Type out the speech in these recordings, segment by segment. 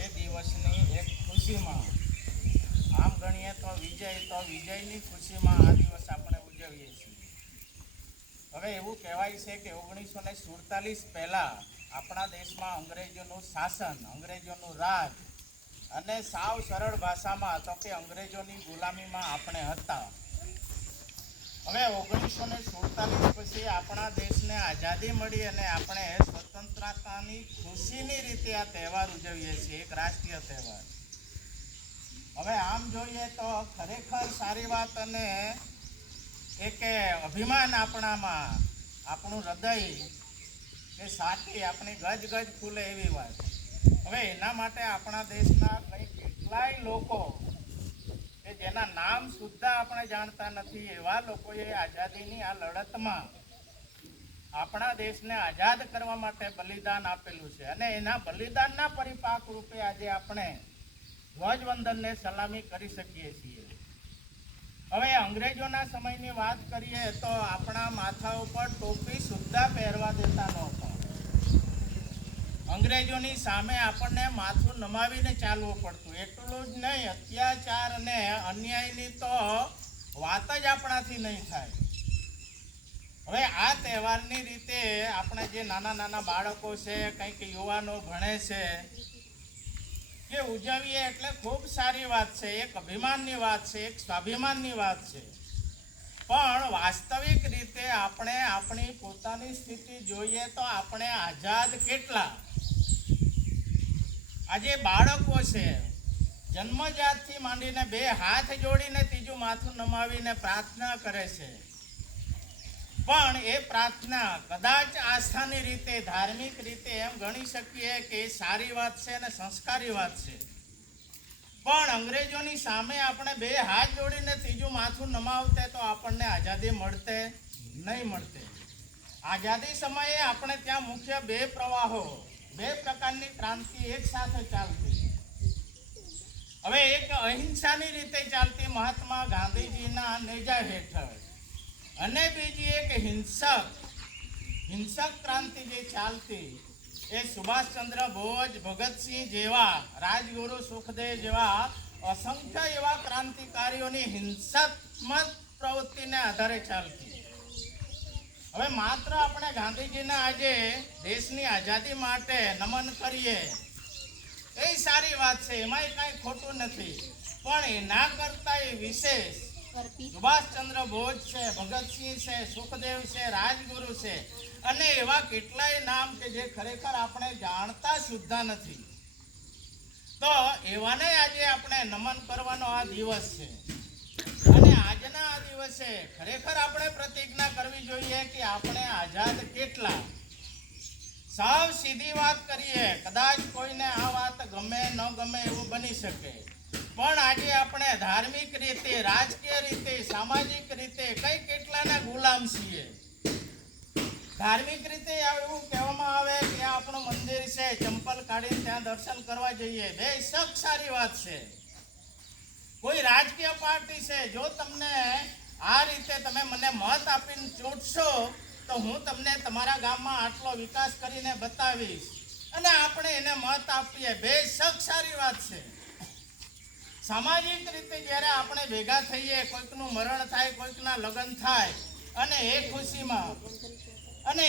એ દિવસની એક ખુશીમાં આમ ગણીએ તો વિજયની ખુશીમાં આ દિવસ આપણે ઉજવીએ છીએ. હવે એવું કહેવાય છે કે 1947 પહેલાં આપણા દેશમાં અંગ્રેજોનું શાસન, અંગ્રેજોનું રાજ અને સાવ સરળ ભાષામાં તો કે અંગ્રેજોની ગુલામીમાં આપણે હતા. હવે 1947 પછી આપણા દેશને આઝાદી મળી અને આપણે સ્વતંત્રતાની ખુશીની રીતે આ તહેવાર ઉજવીએ છીએ, એક રાષ્ટ્રીય તહેવાર. હવે આમ જોઈએ તો ખરેખર સારી વાત અને એક અભિમાન આપણામાં, આપણું હૃદય કે સાચી આપણી ગજ ગજ ખુલે એવી વાત. હવે એના માટે આપણા દેશના કંઈ કેટલાય લોકો કે જેના નામ સુદ્ધા આપણે જાણતા નથી એવા લોકોએ આઝાદીની આ લડતમાં આપણા દેશને આઝાદ કરવા માટે બલિદાન આપેલું છે અને એના બલિદાનના પરિપાક રૂપે આજે આપણે ધ્વજવંદનને સલામી કરી શકીએ છીએ. હવે અંગ્રેજોના સમયની વાત કરીએ તો આપણા માથા ઉપર ટોપી સુદ્ધા પહેરવા દેતા નહોતા. અંગ્રેજોની સામે આપણને માથું નમાવીને ચાલવું પડતું. એટલું જ નહીં, અત્યાચાર અને અન્યાયની તો વાત જ આપણાથી નહીં થાય. હવે આ તહેવારની રીતે આપણે જે નાના નાના બાળકો છે, કંઈક યુવાનો ભણે છે, કે ઉજવીએ એટલે ખૂબ સારી વાત છે, એક અભિમાનની વાત છે, એક સ્વાભિમાનની વાત છે. પણ વાસ્તવિક રીતે આપણે આપણી પોતાની સ્થિતિ જોઈએ તો આપણે આઝાદ કેટલા? આજે બાળકો છે, જન્મજાતથી માંડીને બે હાથ જોડીને ત્રીજું માથું નમાવીને પ્રાર્થના કરે છે. પણ એ પ્રાર્થના કદાચ આસ્થાની રીતે, ધાર્મિક રીતે એમ ગણી શકીએ કે એ સારી વાત છે અને સંસ્કારી વાત છે. પણ અંગ્રેજોની સામે આપણે બે હાથ જોડીને ત્રીજું માથું નમાવતે તો આપણને આઝાદી મળતે નહીં મળતે. આઝાદી સમયે આપણે ત્યાં મુખ્ય બે પ્રવાહો, બે પ્રકારની ક્રાંતિ એક સાથે ચાલતી. હવે એક અહિંસાની રીતે ચાલતી મહાત્મા ગાંધીજીના નેજા હેઠળ, અને બીજી એક હિંસક ક્રાંતિ જે ચાલતી એ સુભાષચંદ્ર બોઝ, ભગતસિંહ જેવા, રાજગુરુ સુખદેવ જેવા અસંખ્ય એવા ક્રાંતિકારીઓની હિંસાત્મક પ્રવૃત્તિને આધારે ચાલતી. હવે માત્ર આપણે ગાંધીજીના આજે દેશની આઝાદી માટે નમન કરીએ એ સારી વાત છે, એમાંય કાંઈ ખોટું નથી. પણ એના કરતાં એ વિશેષ સુભાષચંદ્ર બોઝ છે, ભગતસિંહ છે, સુખદેવ છે, રાજગુરુ છે અને એવા કેટલાય નામ કે જે ખરેખર આપણે જાણતા સુદ્ધા નથી. તો એવાને આજે આપણે નમન કરવાનો આ દિવસ છે. અને આજના આ દિવસે ખરેખર આપણે પ્રતિજ્ઞા કરવી જોઈએ કે આપણે આઝાદ કેટલા. સાવ સીધી વાત કરીએ, કદાચ કોઈને આ વાત ગમે ન ગમે એવું બની શકે, પણ આજે આપણે ધાર્મિક રીતે, રાજકીય રીતે, સામાજિક રીતે કઈ કેટલાના ગુલામ છીએ. ધાર્મિક રીતે એવું કહેવામાં આવે કે આ આપણું મંદિર છે, ચંપલ કાઢીને ત્યાં દર્શન કરવા જઈએ, બેશક સારી વાત છે. કોઈ રાજકીય પાર્ટી છે, જો તમને આ રીતે તમે મને મત આપીને ચૂંટશો તો હું તમને તમારા ગામમાં આટલો વિકાસ કરીને બતાવીશ અને આપણે એને મત આપીએ, બેશક સારી વાત છે. સામાજિક રીતે જ્યારે આપણે ભેગા થઈએ, કોઈકનું મરણ થાય, કોઈકના લગ્ન થાય અને એ ખુશીમાં અને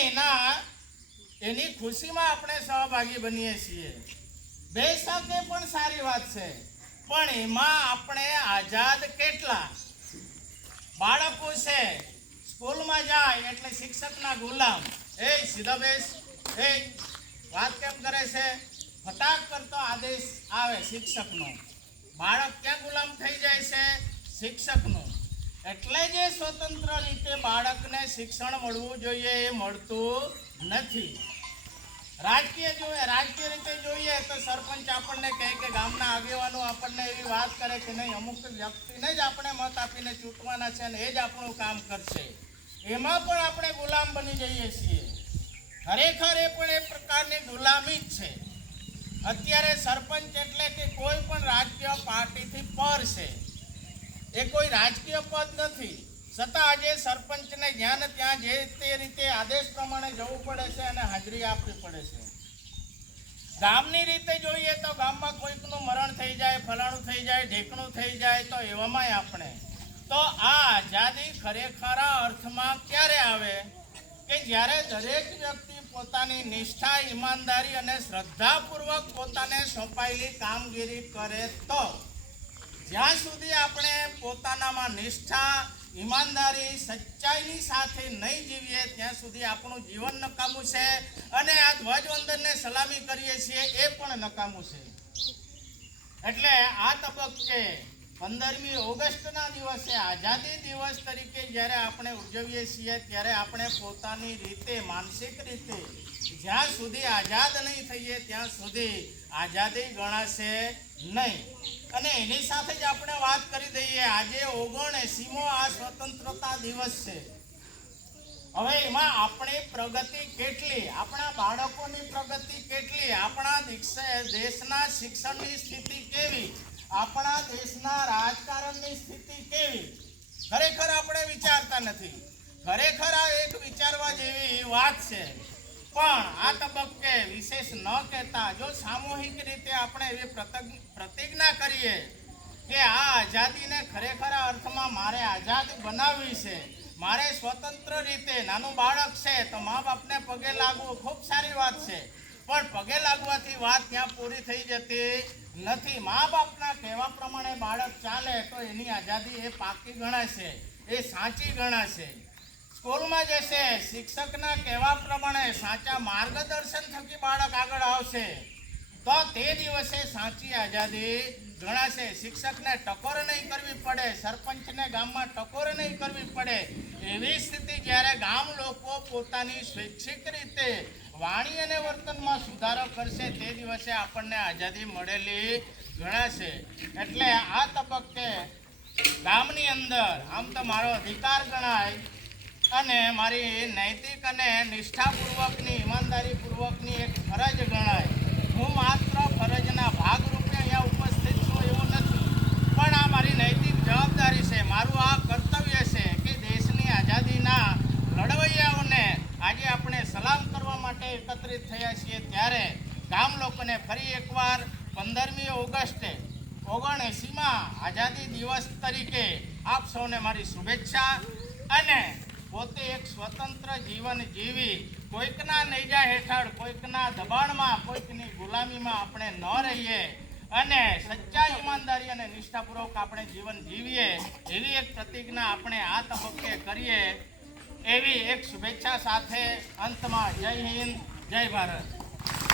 એની ખુશીમાં આપણે સહભાગી બનીએ છીએ, બેશક એ પણ સારી વાત છે. પણ એમાં આપણે આઝાદ કેટલા? બાળકો છે, સ્કૂલમાં જાય એટલે શિક્ષકના ગુલામ. એ સીધા બેસ, એ વાત કેમ કરે છે, ફટાક કરતો આદેશ આવે શિક્ષકનો. બાળક ક્યાં ગુલામ થઈ જાય છે? શિક્ષકનું. એટલે જે સ્વતંત્ર રીતે બાળકને શિક્ષણ મળવું જોઈએ એ મળતું નથી. રાજકીય રીતે જોઈએ તો સરપંચ આપણને કહે કે ગામના આગેવાનો આપણને એવી વાત કરે કે નહીં, અમુક વ્યક્તિને જ આપણે મત આપીને ચૂંટવાના છે અને એ જ આપણું કામ કરશે. એમાં પણ આપણે ગુલામ બની જઈએ છીએ. ખરેખર એ પણ એ પ્રકારની ગુલામી જ છે. અત્યારે સરપંચ એટલે કે કોઈ પણ રાજકીય પાર્ટીથી પર છે, એ કોઈ રાજકીય પદ નથી. છતાં આજે સરપંચને જ્યાં ને ત્યાં જે તે રીતે આદેશ પ્રમાણે જવું પડે છે અને હાજરી આપવી પડે છે. ગામની રીતે જોઈએ તો ગામમાં કોઈ જાય, ફલાણું થઈ જાય, ઢેકણું થઈ જાય, તો એવામાં આપણે તો આ આઝાદી ખરેખર અર્થમાં ક્યારે આવે કે જ્યારે દરેક વ્યક્તિ પોતાની નિષ્ઠા, ઈમાનદારી અને શ્રદ્ધાપૂર્વક પોતાને સોંપાયેલી કામગીરી કરે તો જ્યાં સુધી આપણે પોતાનામાં નિષ્ઠા, ઈમાનદારી, સચ્ચાઈની સાથે નહીં જીવીએ ત્યાં સુધી આપણું જીવન નકામું છે અને આ ધ્વજવંદનને સલામી કરીએ છીએ એ પણ નકામું છે. એટલે આ તબક્કે 15મી ઓગસ્ટના દિવસે આઝાદી દિવસ તરીકે જ્યારે આપણે ઉજવીએ છીએ ત્યારે આપણે પોતાની રીતે, માનસિક રીતે જ્યાં સુધી આઝાદ નહીં થઈએ ત્યાં સુધી આઝાદી ગણાશે નહીં. અને એની સાથે જ આપણે વાત કરી દઈએ, આજે 79મો આ સ્વતંત્રતા દિવસ છે. હવે એમાં આપણી પ્રગતિ કેટલી, આપણા બાળકોની પ્રગતિ કેટલી, આપણા દેશના શિક્ષણની સ્થિતિ કેવી, આપણા દેશના રાજકારણની સ્થિતિ કેવી, ખરેખર આપણે વિચારતા નથી. ખરેખર આ એક વિચારવા જેવી વાત છે. પણ આ તબક્કે વિશેષ ન કહેતા જો સામૂહિક રીતે આપણે એવી પ્રતિજ્ઞા કરીએ કે આ આઝાદીને ખરેખર અર્થમાં મારે આઝાદ બનાવવી છે, મારે સ્વતંત્ર રીતે, નાનું બાળક છે તો મા બાપને પગે લાગવું ખૂબ સારી વાત છે, પણ પગે લાગવાથી વાત ત્યાં પૂરી થઈ જતી નથી. મા બાપના કહેવા પ્રમાણે બાળક ચાલે તો એની આઝાદી એ પાકી ગણાશે, એ સાચી ગણાશે. સ્કૂલમાં જશે, શિક્ષકના કહેવા પ્રમાણે સાચા માર્ગદર્શન થકી બાળક આગળ આવશે તો તે દિવસે સાચી આઝાદી ગણાશે. શિક્ષકને ટકોર નહીં કરવી પડે, સરપંચને ગામમાં ટકોર નહીં કરવી પડે, એવી સ્થિતિ જ્યારે ગામ લોકો પોતાની સ્વૈચ્છિક રીતે વાણી અને વર્તનમાં સુધારો કરશે તે દિવસે આપણને આઝાદી મળેલી ગણાશે. એટલે આ તબક્કે ગામની અંદર આમ તો મારો અધિકાર ગણાય અને મારી નૈતિક અને નિષ્ઠાપૂર્વકની, ઈમાનદારીપૂર્વકની એક ફરજ ગણાય. હું માત્ર ફરજના ભાગરૂપે અહીંયા ઉપસ્થિત છું એવું નથી, પણ આ મારી નૈતિક જવાબદારી છે, મારું આ કર્તવ્ય છે કે દેશની આઝાદીના લડવૈયાઓને આજે આપણે સલામ કરવા માટે એકત્રિત થયા છીએ. ત્યારે ગામ લોકોને ફરી એકવાર 15મી ઓગસ્ટે 79મા આઝાદી દિવસ તરીકે આપ સૌને મારી શુભેચ્છા. અને પોતે એક સ્વતંત્ર જીવન જીવી કોઈકના નેજા હેઠળ, કોઈકના દબાણમાં, કોઈકની ગુલામીમાં આપણે ન રહીએ અને સચ્ચા, ઈમાનદારી અને નિષ્ઠાપૂર્વક આપણે જીવન જીવીએ એવી એક પ્રતિજ્ઞા આપણે આ તબક્કે કરીએ એવી એક શુભેચ્છા સાથે અંતમાં જય હિન્દ, જય ભારત.